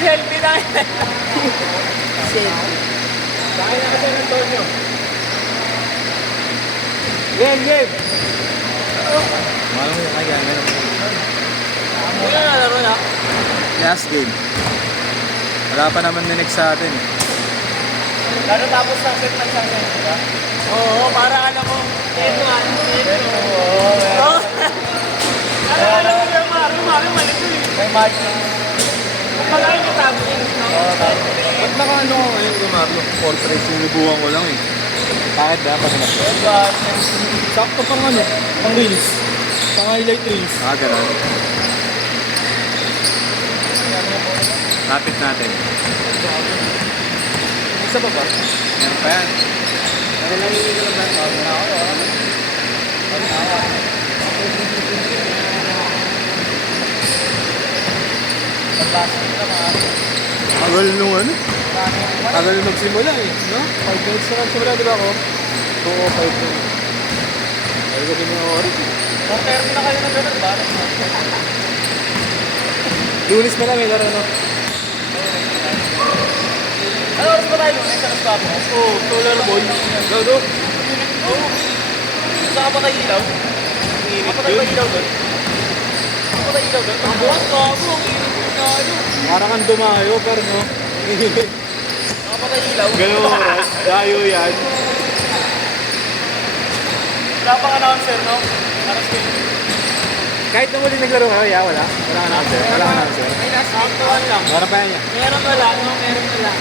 Selfie na. Selfie. Bakit na kasi ng Antonio? Game, game! Malam mo yung kaya ganun. Hindi na nalaro na. Last game. Wala pa naman ninig sa atin eh. Lalo tapos sa set man siya, di ba? Oo, para alam mo. Ito, ito. Oo, alam mo yung Mario, mali ko eh. May Martin. Malaki yung tabi yun. Ba't naka ano ko ngayon kay Marlo? Portrait, sinubuhan ko lang eh. Bakit ba? Pasinap ko. Sakto pang ano, pang reels. Pang highlight reels. Ah, ganun. Lapit natin. Isa pa ba? Meron pa yan. Tagal nung ano? Tagal nung magsimula eh. No? 5 minutes na magsimula, di ba ako? Oo, 5 minutes. Tagal ko din yung oras eh. 4:30 na kayo ng gano'n, ba? Lunis pa lang may laro, no? Ano oras ba tayo? May sarap pa mo? Oo, solar boy. Gago. Saan ka patay ilaw? Patay ba ilaw doon? Patay ilaw doon? Ang bukas ko ako, ang init ko na ano. Parang kang dumayo, pero no? Patay ilaw. Ganun oras. Dayo yan. Wala pang announcer, no? Aras ko yun. Kahit nung muli naglaro kayo, yeah, wala. Wala announcer. Wala announcer. May last actual lang. Wala pa yan yan. Meron wala, no? Meron wala.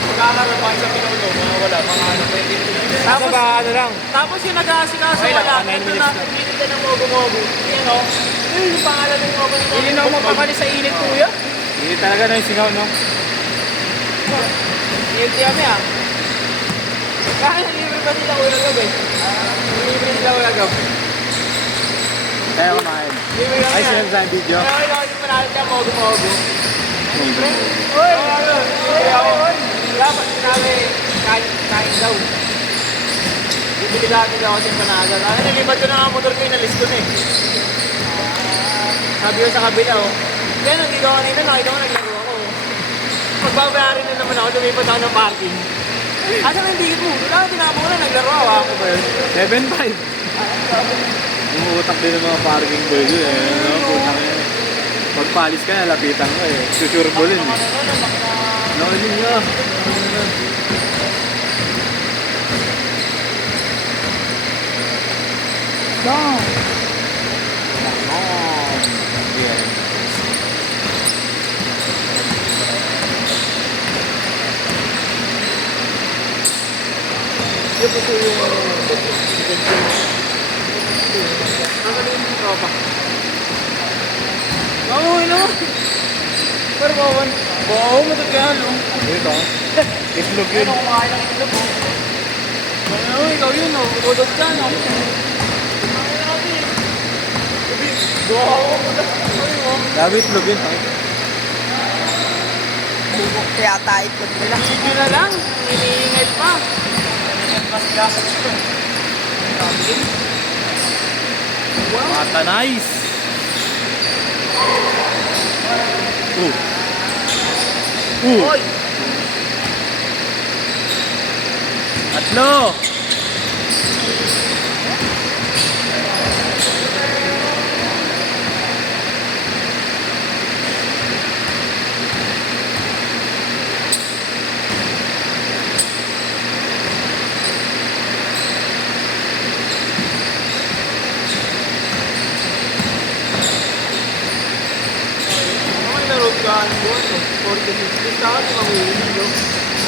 Magkakaroon pa sa pinulo, mga wala, mga ano, 20 minutes. Tapos ba ano lang? Tapos yung nag-aasikaso Ay, wala, naka 9 ito minutes na, na. pinit na ng mogo-mogo. Yan o. Yun yung pangalan ng mogo nito. Hindi na ako mapakali sa init, kuya. Hindi talaga na yung singaw, no? Hindi kami ah. Kaya libre ba nila Kuya Gabi? Libre nila Kuya Gabi. Kaya kumain. Libre kami Ay, ah. sinab sa video. Kaya ikaw yung panalo niya, mogo-mogo. Libre? Uy! Libre ako. Dapat sinabi, kain daw. Bibili natin ako sa panalo. Ay, nalipat ko na nga motor ko, inalis ko na eh. Sabi ko sa kabila oh. Kaya nandito kanina, nakita ko naglaro ako. Magbabayarin na naman ako, lumipat ako ng parking. Asa na yung ticket mo? Wala, tinapon ko na, naglaro ako. Ako ba yun? 7.5. Umuutak din ng mga parking boy doon eh. No? Putang yan. Magpalis ka na, lapitan ko eh. Susurbulin eh. Naulin nyo. Down. Yeah. Yung po yung... Nakaluin yung tropa. Mamuhay naman. Pero bawan. Bawa mo ito kaya, no? Ito. Itlog yun. Ano kumakain ng itlog mo? Ano, ikaw yun, no? Udot ka, no? Gabi itlog yun. Bubok kaya tayo itlog nila. Video na lang, iniingay pa. Mas gasap ito. Mata nice. Hoy! Tatlo. Ano laro ka? Ano buwan, no? 40 minutes. Gusto ako di mamuhuli, no?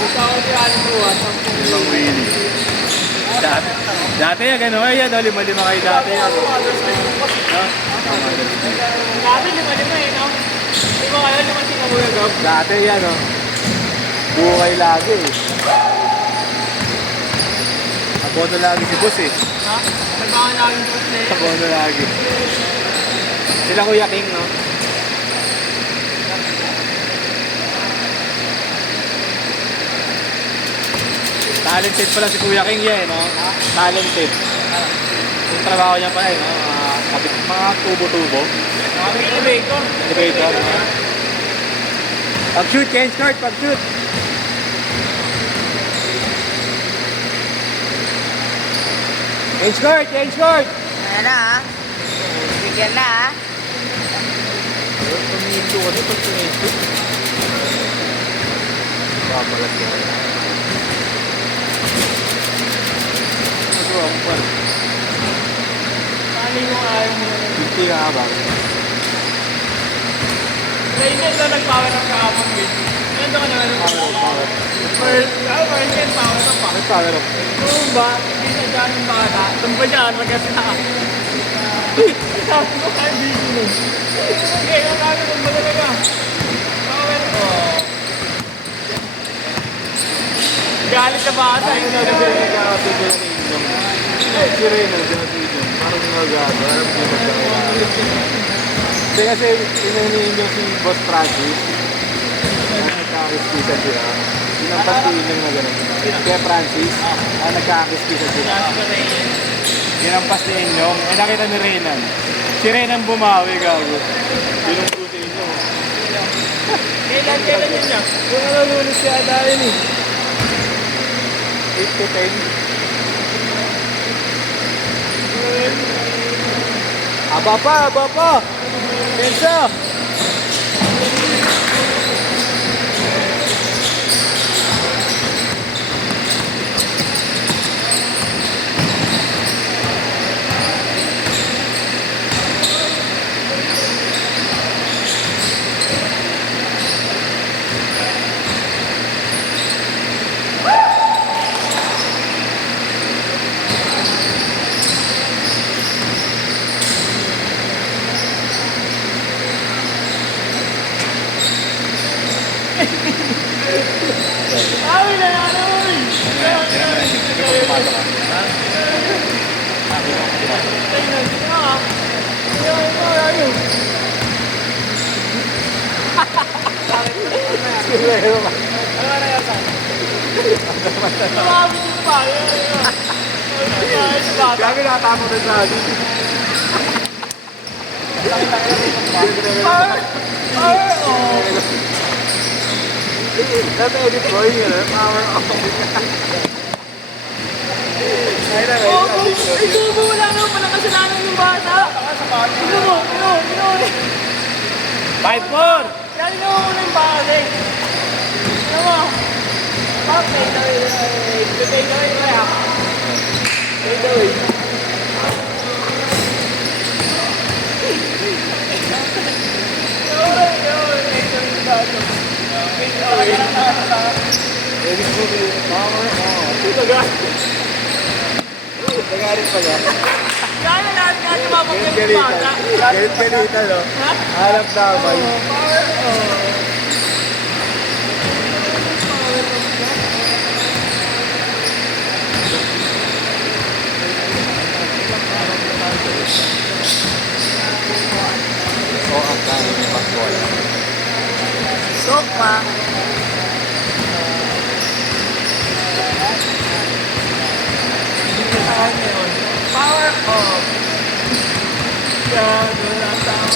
Gusto ako di ano buwan. Ibang Willie. Dati yan, gano'n yan. Lima-lima kayo dati yan. Dati lima-lima eh, no? Lima kayo, lima si Kamuya Gab. Dati yan, oh. Buhay lagi eh. Abono lagi si boss eh. Ha? Nagbakan laging sa player. Abono lagi. Sila Kuya King, no? Talented pala si Kuya King yan, no? Talented. Yung trabaho niya pala, no? Mga tubo-tubo. Mga elevator. Elevator. Pag-shoot, change card, pag-shoot. Change card, change card. Ayan na ha. Bigyan na ha. Pag-minto ko na, pag-minto. Papalat yan. Ito ang par. Paano yung ayaw mo? 50 na ba? Rainer na nag-power up kahapon din. Ano ka naman? Power. Power yan, power up pa. May power up. Oo ba? Hindi na dyan yung bata. Doon ba dyan? Mag-asa. Sabi ko kayo busy nun. Okay, ang kami kung ba talaga? Power up. Galit sa bata. Yung nagagawin. Nagkakatid na inyong. Si Reyna, nagkakatid. Parang nagagawa. Alam niyo nagkakatid. Hindi kasi inainiin niyo si Boss Francis. Nagkakakispisan sila. Sinampas din na gano'n. Kaya Francis, nagkakakispisan sila. Ginampas ni Inyong. Eh nakita ni Renan. Si Renan bumawi, gago. Binunggo si Inyong. Kailan yun niya? Yung nalulis siya dahil eh. 8 to 10. Aba pa! Pensa! Awi na yan, awi! Gago nakatama na sa akin. That's edit mo yun, power off. Ay, tubo mo lang naman, walang kasalanan yung bata. Ino. 5-4! Yan yung muna yung bata. Ano mo? Take away, kaya. Take away. Edit mo yun, power off. Nagalit pa ka? Kaya lahat nga tumapag yung bata. Galit-galita, no? Ha? Harap damay. Power off. O ang kami ni Pascual. Sok pa. Power off. Gago lang tao.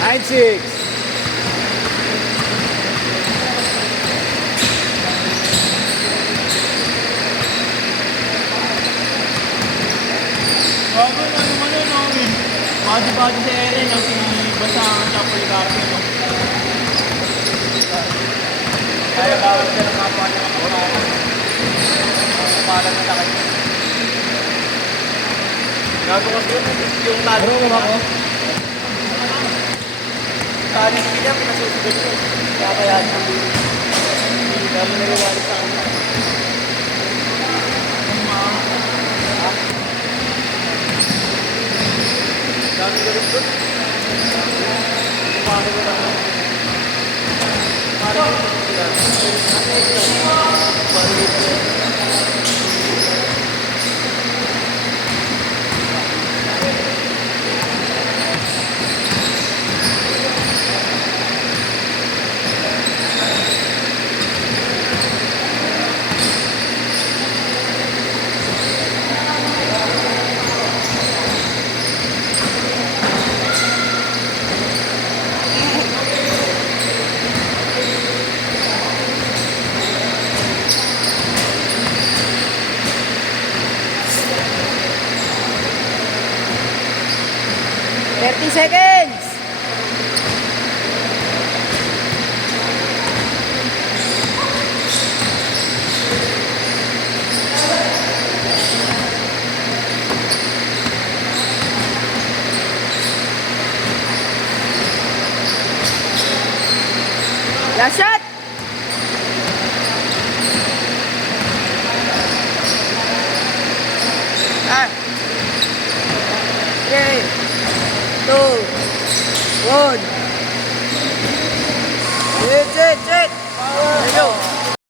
Nine, 6. Bago na naman yun, no? Body si Eren, no? Si Basangan sa Policarpo, no? Kaya bawal ka ng kapwa niya ng kapwa. Kapalan na takay. Gago kasi yung tali. Ano naman ako? Tali niya, pinasusunod ko. Kaya hindi namin nagawali sa akin. Dami galit doon. Paano ko lang? Paano ko sila? 30 seconds. Last shot. Ah. 3, 2, 1.